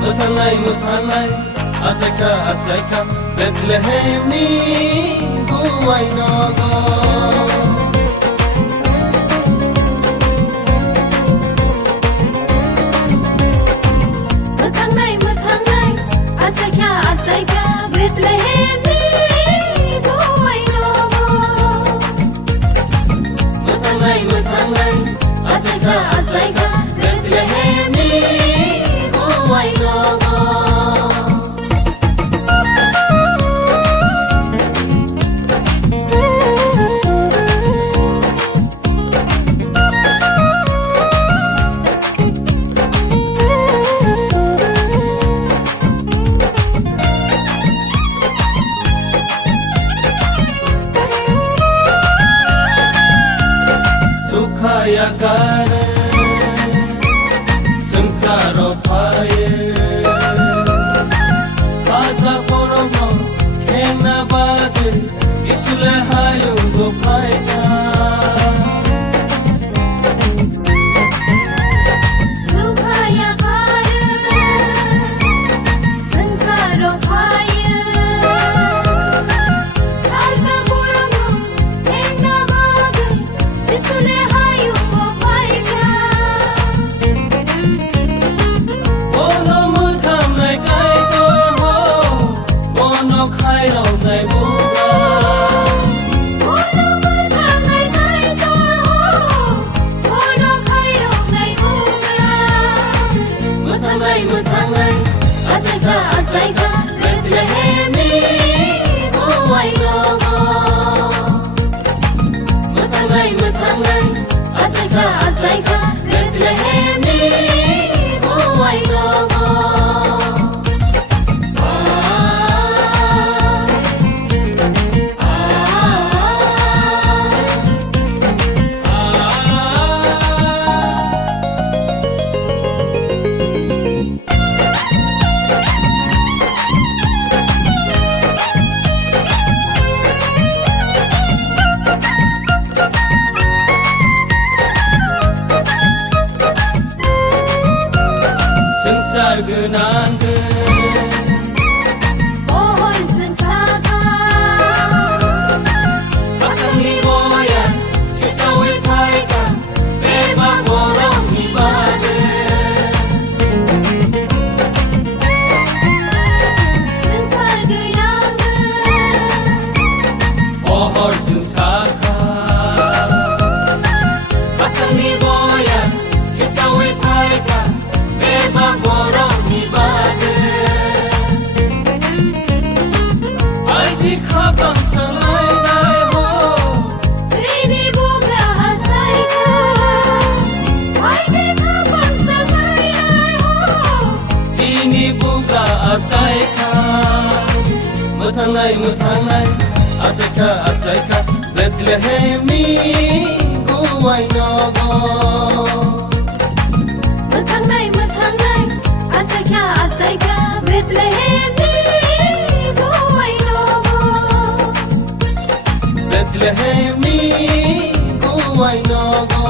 Mutanai, Azeka, Bethlehem ni Guwai nogo. Mutanai, Azeka, Bethlehem ni Guwai nogo. Mutanai, Azeka, Bethlehem ni Guwai nogo. Sukhaya kare, samsaro paye. Aza koromo, kena bade, isule hayo go paika. Sukhaya kare, sansaro paye. Aza koromo, kena bade, isule hayo go paika. Ono mutam nai kai kor ho, ono khai rau nai buga. Ono mutanai kai tor ho, ono khairo nai uga. Mutanai, Azeka, Bethlehem ni Guwai nogo. Mutanai, Azeka, Bethlehem ni Guwai nogo. Sansar genangge, Oh sensaka, asani boyan, sitawi paika, beba borong ibade. sensar gayanga, Ohor sensaka, asani boyan, sitawi paika, beba borong ibade. Ai di khabang sangai nai ho, sini bugra hasaika. Ai dekha pansangai ai ho. sini buka asaika. Mutanai, Azeka, Bethlehem ni Guwai nogo. Mutanai, Azeka, Bethlehem ni Guwai nogo. Bethlehem ni Guwai nogo.